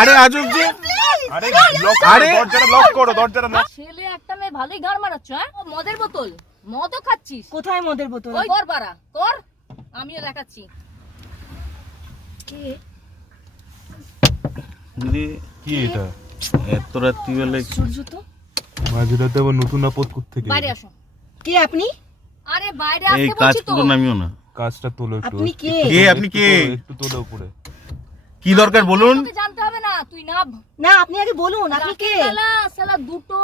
আরে আজব যে, আরে দরজাটা লক করো, দরজাটা লক। ছেলে একটা মেয়ে ভালোই গাড় মারাচ্ছ, হ্যাঁ? ও মদের বোতল, মদও খাচ্ছিস? কোথায় মদের বোতল? ওই কর বাড়া, কর, আমিও দেখাচ্ছি। কে? কি এটা? এত রাত্রিবেলায় সূর্য তো মাঝরাতে আবার নতুন আপদ থেকে। বাইরে আসো। কে আপনি? আরে বাইরে এই আসতে কাজ বলছি তো। করো নামিও না। কাজটা তোলো একটু। আপনি কে? কে আপনি কে? একটু তোলো উপরে। কি দরকার বলুন? তোকে জানতে হবে না, তুই নাভ। না আপনি আগে বলুন আপনি কে? শালা দুটো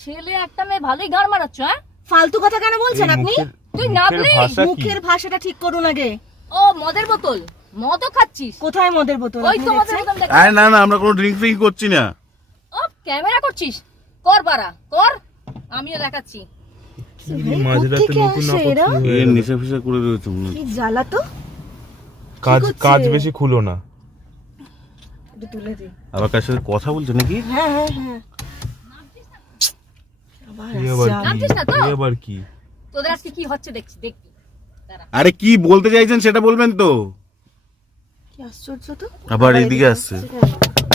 ছেলে একটা মেয়ে ভালোই গাড় মারাচ্ছ, হ্যাঁ? ফালতু কথা কেন বলছেন আপনি? তুই নাবলি? মুখের ভাষাটা ঠিক করুন আগে। ও মদের বোতল, মদও খাচ্ছিস? কোথায় মদের বোতল? ওই আপনি তো মদের দেখছেন? বোতল দেখ। আরে না না, আমরা কোনো ড্রিঙ্ক ফ্রিঙ্ক করছি না। ও ক্যামেরা করছিস? কর বাড়া, কর, আমিও দেখাচ্ছি। মাঝরাতে কোত্থেকে নতুন আসে আপদ এরা? এ নেশা ফেশা করে রয়েছে মনে হয়। কি জ্বালা তো। কাজ করছে? কাজ বেশি খুলো না। একটু তুলে দিই। আবার কার সাথে কথা বলছে নাকি? হ্যাঁ হ্যাঁ হ্যাঁ। আবার কি আবার আসছে। কি? নামছিস না তো? কি আবার কি? তোদের আজকে কি হচ্ছে দেখছি, দেখবি। দাঁড়া। আরে কি বলতে চাইছেন সেটা বলবেন তো। কি আশ্চর্য তো। আবার এদিকে আসছে।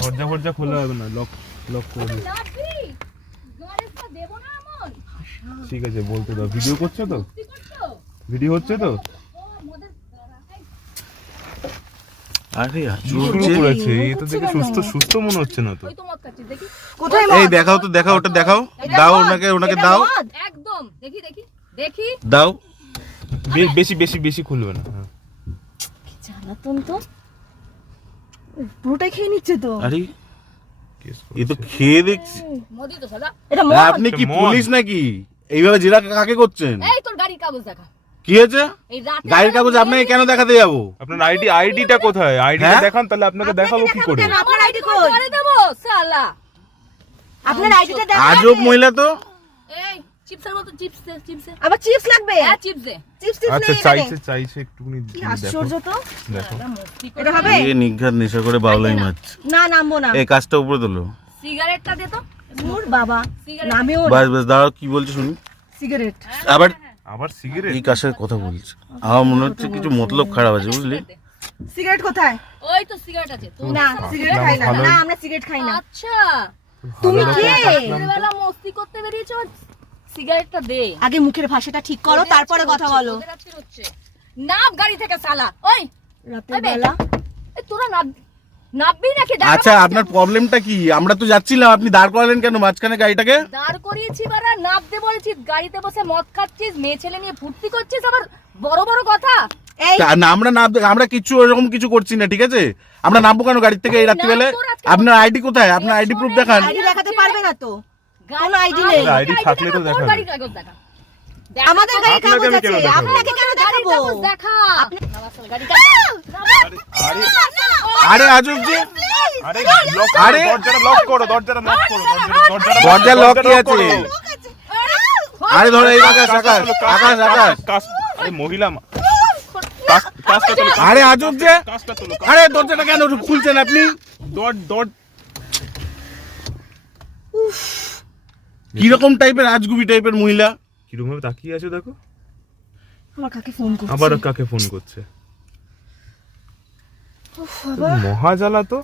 দরজা ফরজা খোলা হবে না, লক লক করে দিই। নাবলি? গাড়িটা দেবো না আমল? ঠিক আছে বলতে দাও। ভিডিও করছো তো? কি করছো? ভিডিও হচ্ছে তো? ও মদের এই আরে শুরু আজব যে। করেছে। এই তো দেখে সুস্থ সুস্থ মনে হচ্ছে না তো। ওই তো মদ খাচ্ছিস, দেখি। কোথায় এই মদ? দেখাও তো, দেখাও ওটা দেখাও। দাও ওনাকে, ওনাকে এটা দাও মদ? একদম, দেখি দেখি দেখি। দাও। বেশি বেশি বেশি খুলবে না। হ্যাঁ। কি জ্বালাতন তো। পুরোটাই খেয়ে নিচ্ছে তো। আরে কেস এ তো করছে। খেয়ে দেখছি। মদি তো সাদা। এটা মদ। আপনি কি মদ। পুলিশ নাকি? এইভাবে জেরা কাকে করছেন? এই তোর গাড়ির কাগজ দেখা। কি হয়েছে? এই রাতে গাড়ির কাগজ আপনাকে কেন দেখাতে যাবো? আপনার আইডিটা কোথায়? আইডিটা হ্যাঁ? দেখান, তাহলে আপনাকে দেখাবো কি করে? কেন? আপনার আইডি কই? ধরে দেবো শালা। আপনার আইডিটা দেখান। আজব মহিলা তো। এই চিপসের মতো চিপস দে, চিপস দে। আবার চিপস লাগবে? হ্যাঁ চিপস দে। চিপস টিপস আচ্ছা নেই এখানে। চাইছে একটুখানি কি দেখো আশ্চর্য তো। দেখো। এটা মস্তি করে। এটা হবে? এ নিঘাত নেশা করে বাউলাই মাছ। না নামবো না। এই কাজটা উপরে তোলো। সিগারেটটা দে তো। মোর বাবা সিগারেট। নামেও বাস বাস দাঁড়াও, কি বলছে শুনি। সিগারেট। আবার আবার সিগারেট? এই কার সাথে কথা বলছে? আমার মনে হচ্ছে কিছু মতলব খারাপ আছে, বুঝলি? সিগারেট কোথায়? ওই তো সিগারেট আছে। তোর না সিগারেট খাই না। ভালো। না আমরা সিগারেট খাই না। আচ্ছা। তুমি ভালো কে? রাত্রিবেলা মস্তি করতে বেরিয়েছো, সিগারেটটা দে। আগে মুখের ভাষাটা ঠিক করো তারপরে কথা বলো। ওদের আজকে হচ্ছে। নাম গাড়ি থেকে শালা। ওই রাতের বেলা এই তোরা নাববি নাকি? আচ্ছা আপনার প্রবলেমটা কি? আমরা তো যাচ্ছিলাম, আপনি দাঁড় করালেন কেন মাঝখানে গাড়িটাকে? দাঁড় করিয়েছি বারা, নাবতে বলেছি। গাড়িতে বসে মদ খাচ্ছিস, মেয়ে ছেলে নিয়ে ফুর্তি করছিস, আবার বড় বড় কথা। এই না আমরা কিছু এরকম কিছু করছি না, ঠিক আছে? আমরা নামবো কেন গাড়ি থেকে এই রাত্রিবেলা? তোর আজকে আপনার আইডি কোথায়? আপনার আইডি প্রুফ দেখান। আইডি দেখাতে পারবে না তো। কোনো আইডি আরে, নেই। আইডি থাকলে তো তোর দেখাবে। গাড়ির কাগজ দেখা। আমাদের গাড়ির আপনাকে কাগজ আমি আছে। কেন দেখাবো? আপনাকে কেন গাড়ির দেখাবো? কাগজ দেখা। গাড়ির কাগজ। আরে আজব যে। আরে লক আরে! দরজাটা লক করো, দরজাটা লক করো, দরজা লক কি আছে? করো। আরে ধরো এই আকাশ আকাশ আকাশ আকাশ। আরে মহিলা কাজটা তোলো। আরে আজব যে। কাজটা তোলো। আরে দরজাটা কেন খুলছেন আপনি? দর কিরকম টাইপের আজগুবি টাইপের মহিলা? কিরকম ভাবে তাকিয়ে আছো দেখো। আমার কাকে ফোন করছে? আবার কাকে ফোন করছে? মহা জ্বালা তো।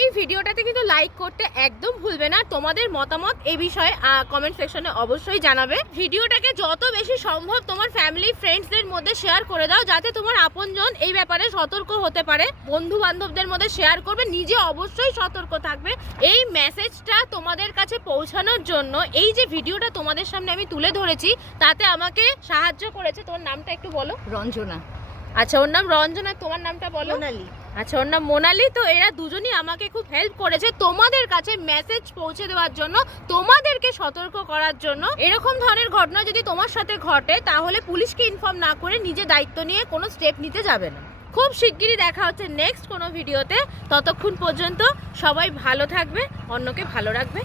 এই ভিডিওটাতে কিন্তু লাইক করতে একদম ভুলবে না। তোমাদের মতামত এই বিষয়ে কমেন্ট সেকশনে অবশ্যই জানাবে। ভিডিওটাকে যত বেশি সম্ভব তোমার ফ্যামিলি ফ্রেন্ডসদের মধ্যে শেয়ার করে দাও, যাতে তোমার আপনজন এই ব্যাপারে সতর্ক হতে পারে। বন্ধু বান্ধবদের মধ্যে শেয়ার করবে, নিজে অবশ্যই সতর্ক থাকবে। এই মেসেজটা তোমাদের কাছে পৌঁছানোর জন্য এই যে ভিডিওটা তোমাদের সামনে আমি তুলে ধরেছি, তাতে আমাকে সাহায্য করেছে। তোমার নামটা একটু বলো। রঞ্জনা। আচ্ছা, ওর নাম রঞ্জনা, তোমার নামটা বলো। মোনালি। আচ্ছা, ওর নাম মোনালি। তো এরা দুজনই আমাকে খুব হেল্প করেছে তোমাদের কাছে মেসেজ পৌঁছে দেওয়ার জন্য, তোমাদেরকে সতর্ক করার জন্য। এরকম ধরনের ঘটনা যদি তোমার সাথে ঘটে, তাহলে পুলিশকে ইনফর্ম না করে নিজে দায়িত্ব নিয়ে কোনো স্টেপ নিতে যাবে না। খুব শিগগিরই দেখা হচ্ছে নেক্সট কোনো ভিডিওতে। ততক্ষণ পর্যন্ত সবাই ভালো থাকবে, অন্যকে ভালো রাখবে।